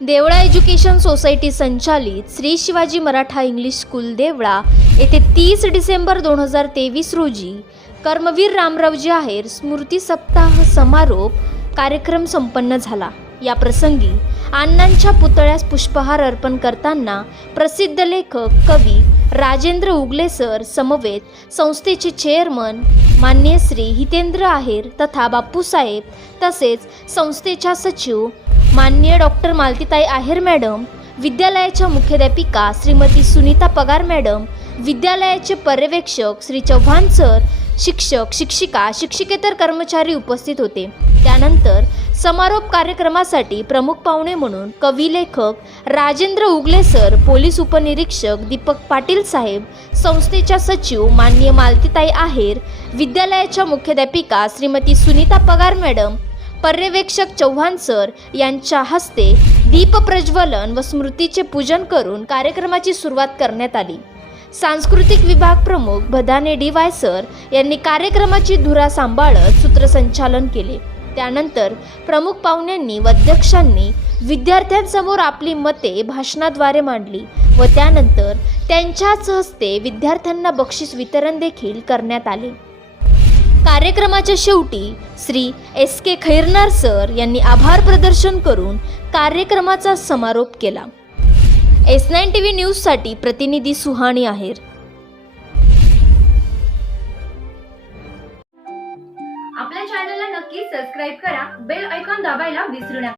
Deola education society संचालित Shri Shivaji Maratha English school Deola येथे तीस डिसेंबर दोन हजार तेवीस रोजी कर्मवीर रामरावजी आहेर स्मृती सप्ताह समारोप कार्यक्रम संपन्न झाला. या प्रसंगी अण्णांच्या पुतळ्यास पुष्पहार अर्पण करताना प्रसिद्ध लेखक कवी राजेंद्र उगले सर समवेत संस्थेचे चेअरमन मान्य श्री हितेंद्र आहेर तथा बापूसाहेब तसेच संस्थेच्या सचिव माननीय डॉक्टर मालतीताई आहेर मॅडम विद्यालयाच्या मुख्याध्यापिका श्रीमती सुनीता पगार मॅडम विद्यालयाचे पर्यवेक्षक श्री चव्हाण सर शिक्षक शिक्षिका शिक्षिकेतर कर्मचारी उपस्थित होते. त्यानंतर समारोप कार्यक्रमासाठी प्रमुख पाहुणे म्हणून कवी लेखक राजेंद्र उगले सर पोलीस उपनिरीक्षक दीपक पाटील साहेब संस्थेच्या सचिव माननीय मालतीताई आहेर विद्यालयाच्या मुख्याध्यापिका श्रीमती सुनीता पगार मॅडम पर्यवेक्षक चव्हाण सर यांच्या हस्ते दीपप्रज्वलन व स्मृतीचे पूजन करून कार्यक्रमाची सुरुवात करण्यात आली. सांस्कृतिक विभाग प्रमुख भदाने डी वाय सर यांनी कार्यक्रमाची धुरा सांभाळत सूत्रसंचालन केले. त्यानंतर प्रमुख पाहुण्यांनी व अध्यक्षांनी विद्यार्थ्यांसमोर आपली मते भाषणाद्वारे मांडली व त्यानंतर त्यांच्याच हस्ते विद्यार्थ्यांना बक्षीस वितरण देखील करण्यात आले. कार्यक्रमाच्या शेवटी Shri S K Khairnar sir यांनी आभार प्रदर्शन करून कार्यक्रमाचा समारोप केला. एस नाईन टी व्ही न्यूजसाठी प्रतिनिधी सुहाणी आहेर. आपल्या चॅनलला नक्की सबस्क्राईब करा बेल ऐकॉन दाबायला विसरू नका.